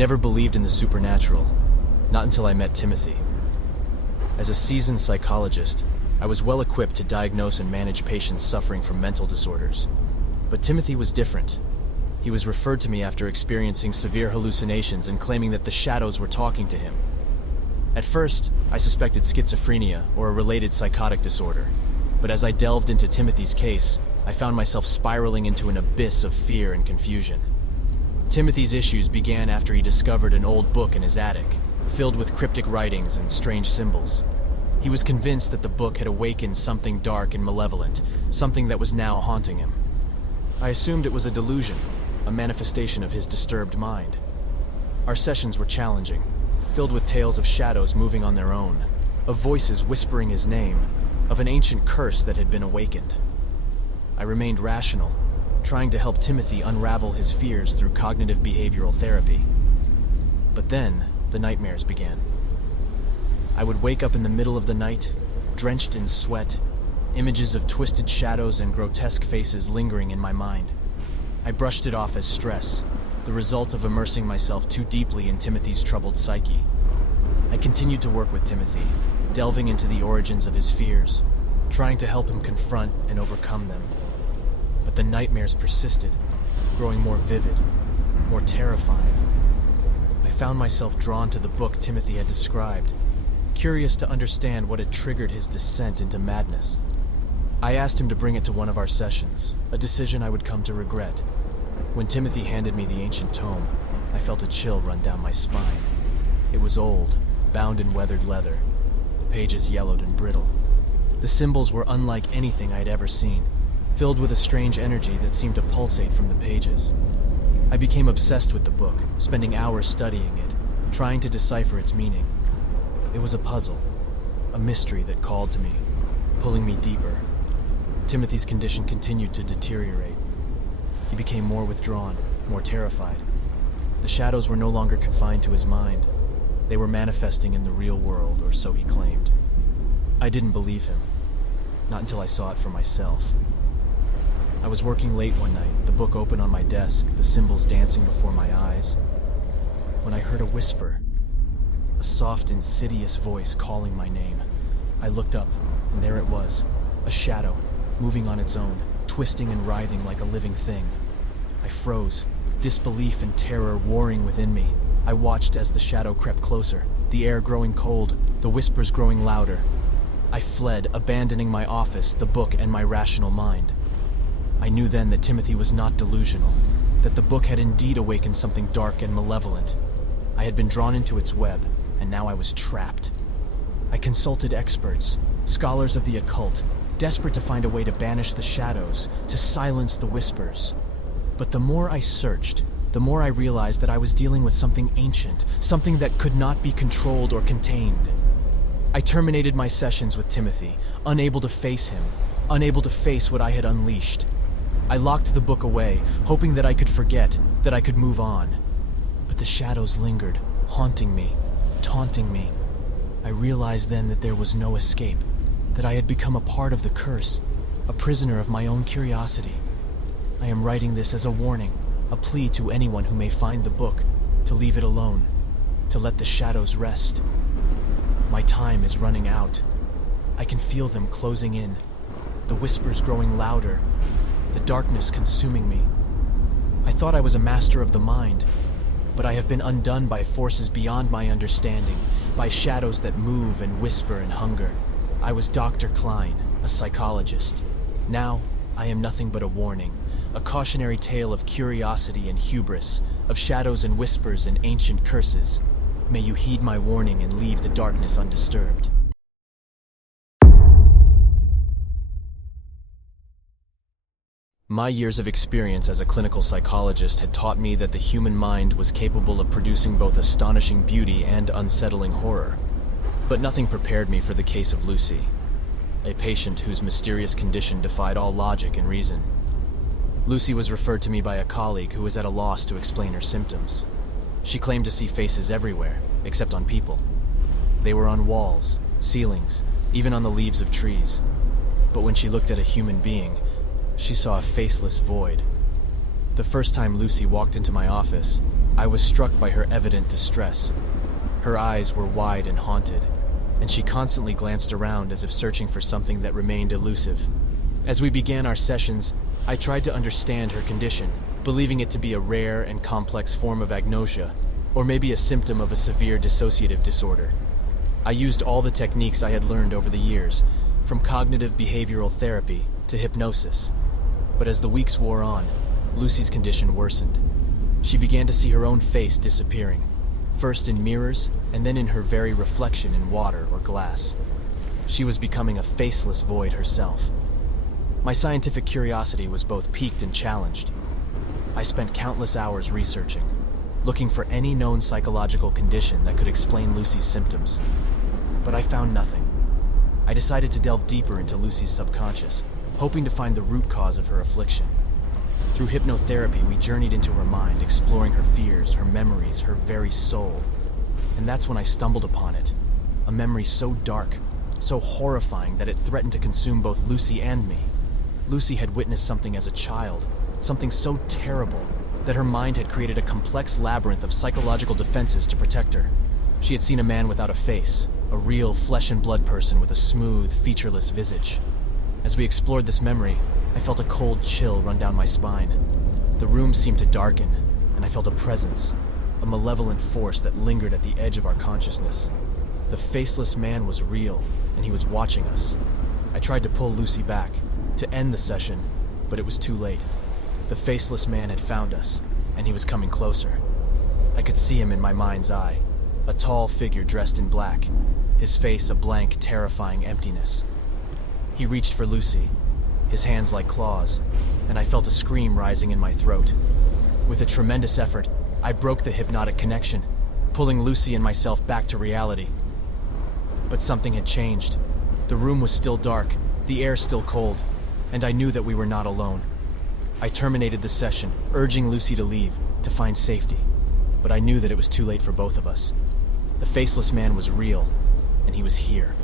never believed in the supernatural, not until I met Timothy. As a seasoned psychologist, I was well equipped to diagnose and manage patients suffering from mental disorders. But Timothy was different. He was referred to me after experiencing severe hallucinations and claiming that the shadows were talking to him. At first, I suspected schizophrenia or a related psychotic disorder, but as I delved into Timothy's case, I found myself spiraling into an abyss of fear and confusion. Timothy's issues began after he discovered an old book in his attic, filled with cryptic writings and strange symbols. He was convinced that the book had awakened something dark and malevolent, something that was now haunting him. I assumed it was a delusion, a manifestation of his disturbed mind. Our sessions were challenging, filled with tales of shadows moving on their own, of voices whispering his name, of an ancient curse that had been awakened. I remained rational, trying to help Timothy unravel his fears through cognitive behavioral therapy. But then, the nightmares began. I would wake up in the middle of the night, drenched in sweat, images of twisted shadows and grotesque faces lingering in my mind. I brushed it off as stress, the result of immersing myself too deeply in Timothy's troubled psyche. I continued to work with Timothy, delving into the origins of his fears, trying to help him confront and overcome them. But the nightmares persisted, growing more vivid, more terrifying. I found myself drawn to the book Timothy had described, curious to understand what had triggered his descent into madness. I asked him to bring it to one of our sessions, a decision I would come to regret. When Timothy handed me the ancient tome, I felt a chill run down my spine. It was old, bound in weathered leather, the pages yellowed and brittle. The symbols were unlike anything I'd ever seen, filled with a strange energy that seemed to pulsate from the pages. I became obsessed with the book, spending hours studying it, trying to decipher its meaning. It was a puzzle, a mystery that called to me, pulling me deeper. Timothy's condition continued to deteriorate. He became more withdrawn, more terrified. The shadows were no longer confined to his mind. They were manifesting in the real world, or so he claimed. I didn't believe him, not until I saw it for myself. I was working late one night, the book open on my desk, the symbols dancing before my eyes, when I heard a whisper, a soft, insidious voice calling my name. I looked up, and there it was, a shadow, moving on its own, twisting and writhing like a living thing. I froze, disbelief and terror warring within me. I watched as the shadow crept closer, the air growing cold, the whispers growing louder. I fled, abandoning my office, the book, and my rational mind. I knew then that Timothy was not delusional, that the book had indeed awakened something dark and malevolent. I had been drawn into its web, and now I was trapped. I consulted experts, scholars of the occult, desperate to find a way to banish the shadows, to silence the whispers. But the more I searched, the more I realized that I was dealing with something ancient, something that could not be controlled or contained. I terminated my sessions with Timothy, unable to face him, unable to face what I had unleashed. I locked the book away, hoping that I could forget, that I could move on. But the shadows lingered, haunting me, taunting me. I realized then that there was no escape, that I had become a part of the curse, a prisoner of my own curiosity. I am writing this as a warning, a plea to anyone who may find the book, to leave it alone, to let the shadows rest. My time is running out. I can feel them closing in, the whispers growing louder, the darkness consuming me. I thought I was a master of the mind, but I have been undone by forces beyond my understanding, by shadows that move and whisper and hunger. I was Dr. Klein, a psychologist. Now, I am nothing but a warning, a cautionary tale of curiosity and hubris, of shadows and whispers and ancient curses. May you heed my warning and leave the darkness undisturbed. My years of experience as a clinical psychologist had taught me that the human mind was capable of producing both astonishing beauty and unsettling horror. But nothing prepared me for the case of Lucy, a patient whose mysterious condition defied all logic and reason. Lucy was referred to me by a colleague who was at a loss to explain her symptoms. She claimed to see faces everywhere, except on people. They were on walls, ceilings, even on the leaves of trees. But when she looked at a human being, she saw a faceless void. The first time Lucy walked into my office, I was struck by her evident distress. Her eyes were wide and haunted, and she constantly glanced around as if searching for something that remained elusive. As we began our sessions, I tried to understand her condition, believing it to be a rare and complex form of agnosia, or maybe a symptom of a severe dissociative disorder. I used all the techniques I had learned over the years, from cognitive behavioral therapy to hypnosis. But as the weeks wore on, Lucy's condition worsened. She began to see her own face disappearing, first in mirrors and then in her very reflection in water or glass. She was becoming a faceless void herself. My scientific curiosity was both piqued and challenged. I spent countless hours researching, looking for any known psychological condition that could explain Lucy's symptoms. But I found nothing. I decided to delve deeper into Lucy's subconscious, hoping to find the root cause of her affliction. Through hypnotherapy, we journeyed into her mind, exploring her fears, her memories, her very soul. And that's when I stumbled upon it. A memory so dark, so horrifying that it threatened to consume both Lucy and me. Lucy had witnessed something as a child, something so terrible that her mind had created a complex labyrinth of psychological defenses to protect her. She had seen a man without a face, a real flesh and blood person with a smooth, featureless visage. As we explored this memory, I felt a cold chill run down my spine. The room seemed to darken, and I felt a presence, a malevolent force that lingered at the edge of our consciousness. The faceless man was real, and he was watching us. I tried to pull Lucy back, to end the session, but it was too late. The faceless man had found us, and he was coming closer. I could see him in my mind's eye, a tall figure dressed in black, his face a blank, terrifying emptiness. He reached for Lucy, his hands like claws, and I felt a scream rising in my throat. With a tremendous effort, I broke the hypnotic connection, pulling Lucy and myself back to reality. But something had changed. The room was still dark, the air still cold, and I knew that we were not alone. I terminated the session, urging Lucy to leave, to find safety. But I knew that it was too late for both of us. The faceless man was real, and he was here.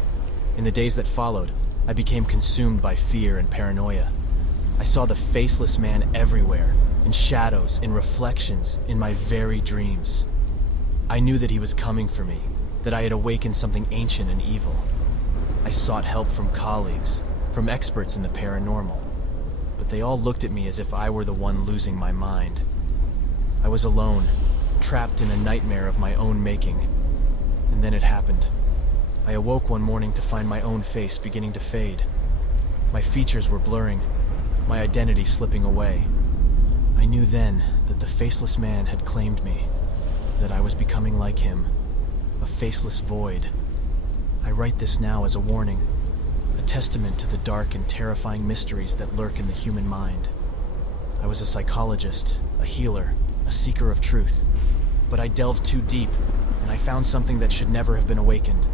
In the days that followed, I became consumed by fear and paranoia. I saw the faceless man everywhere, in shadows, in reflections, in my very dreams. I knew that he was coming for me, that I had awakened something ancient and evil. I sought help from colleagues, from experts in the paranormal, but they all looked at me as if I were the one losing my mind. I was alone, trapped in a nightmare of my own making. And then it happened. I awoke one morning to find my own face beginning to fade. My features were blurring, my identity slipping away. I knew then that the faceless man had claimed me, that I was becoming like him, a faceless void. I write this now as a warning, a testament to the dark and terrifying mysteries that lurk in the human mind. I was a psychologist, a healer, a seeker of truth, but I delved too deep, and I found something that should never have been awakened.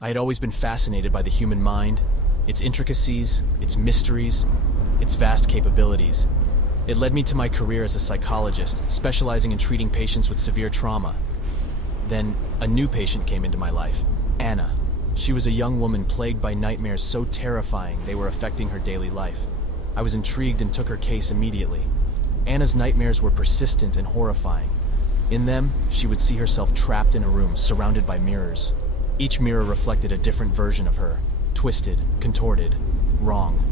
I had always been fascinated by the human mind, its intricacies, its mysteries, its vast capabilities. It led me to my career as a psychologist, specializing in treating patients with severe trauma. Then, a new patient came into my life, Anna. She was a young woman plagued by nightmares so terrifying they were affecting her daily life. I was intrigued and took her case immediately. Anna's nightmares were persistent and horrifying. In them, she would see herself trapped in a room surrounded by mirrors. Each mirror reflected a different version of her, twisted, contorted, wrong.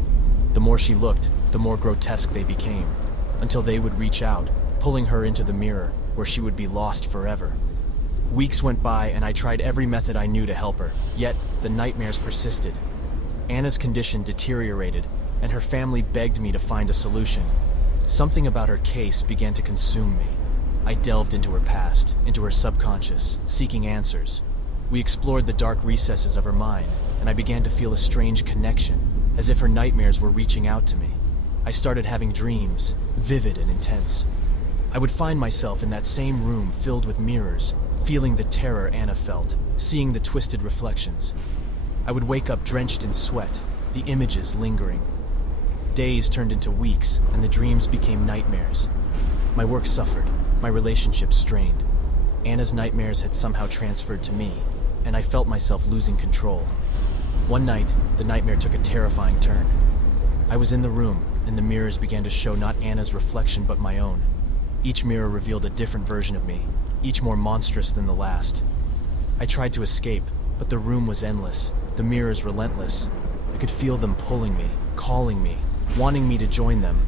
The more she looked, the more grotesque they became, until they would reach out, pulling her into the mirror, where she would be lost forever. Weeks went by, and I tried every method I knew to help her, yet the nightmares persisted. Anna's condition deteriorated, and her family begged me to find a solution. Something about her case began to consume me. I delved into her past, into her subconscious, seeking answers. We explored the dark recesses of her mind, and I began to feel a strange connection, as if her nightmares were reaching out to me. I started having dreams, vivid and intense. I would find myself in that same room filled with mirrors, feeling the terror Anna felt, seeing the twisted reflections. I would wake up drenched in sweat, the images lingering. Days turned into weeks, and the dreams became nightmares. My work suffered, my relationships strained. Anna's nightmares had somehow transferred to me. and I felt myself losing control. One night, the nightmare took a terrifying turn. I was in the room, and the mirrors began to show not Anna's reflection but my own. Each mirror revealed a different version of me, each more monstrous than the last. I tried to escape, but the room was endless, the mirrors relentless. I could feel them pulling me, calling me, wanting me to join them.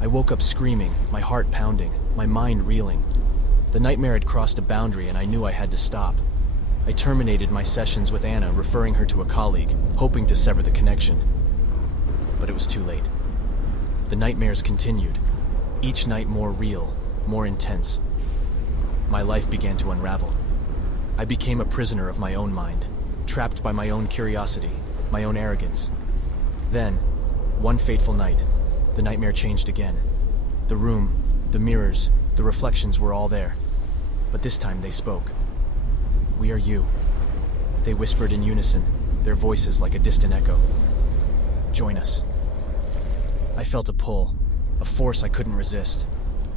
I woke up screaming, my heart pounding, my mind reeling. The nightmare had crossed a boundary and I knew I had to stop. I terminated my sessions with Anna, referring her to a colleague, hoping to sever the connection. But it was too late. The nightmares continued, each night more real, more intense. My life began to unravel. I became a prisoner of my own mind, trapped by my own curiosity, my own arrogance. Then, one fateful night, the nightmare changed again. The room, the mirrors, the reflections were all there. But this time they spoke. "We are you." They whispered in unison, their voices like a distant echo. "Join us." I felt a pull, a force I couldn't resist.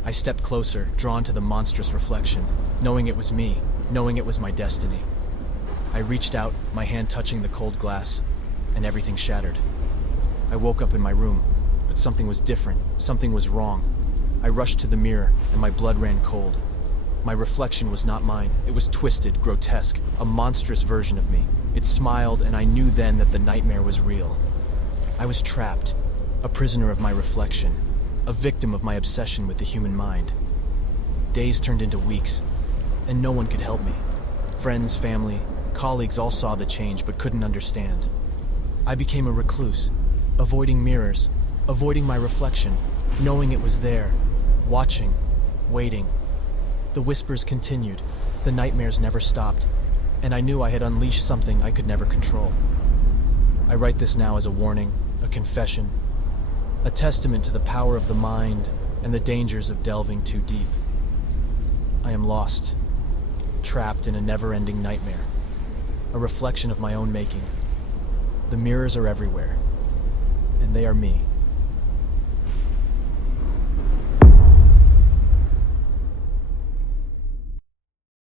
I stepped closer, drawn to the monstrous reflection, knowing it was me, knowing it was my destiny. I reached out, my hand touching the cold glass, and everything shattered. I woke up in my room, but something was different, something was wrong. I rushed to the mirror, and my blood ran cold. My reflection was not mine. It was twisted, grotesque, a monstrous version of me. It smiled, and I knew then that the nightmare was real. I was trapped, a prisoner of my reflection, a victim of my obsession with the human mind. Days turned into weeks, and no one could help me. Friends, family, colleagues all saw the change but couldn't understand. I became a recluse, avoiding mirrors, avoiding my reflection, knowing it was there, watching, waiting. The whispers continued, the nightmares never stopped, and I knew I had unleashed something I could never control. I write this now as a warning, a confession, a testament to the power of the mind and the dangers of delving too deep. I am lost, trapped in a never-ending nightmare, a reflection of my own making. The mirrors are everywhere, and they are me.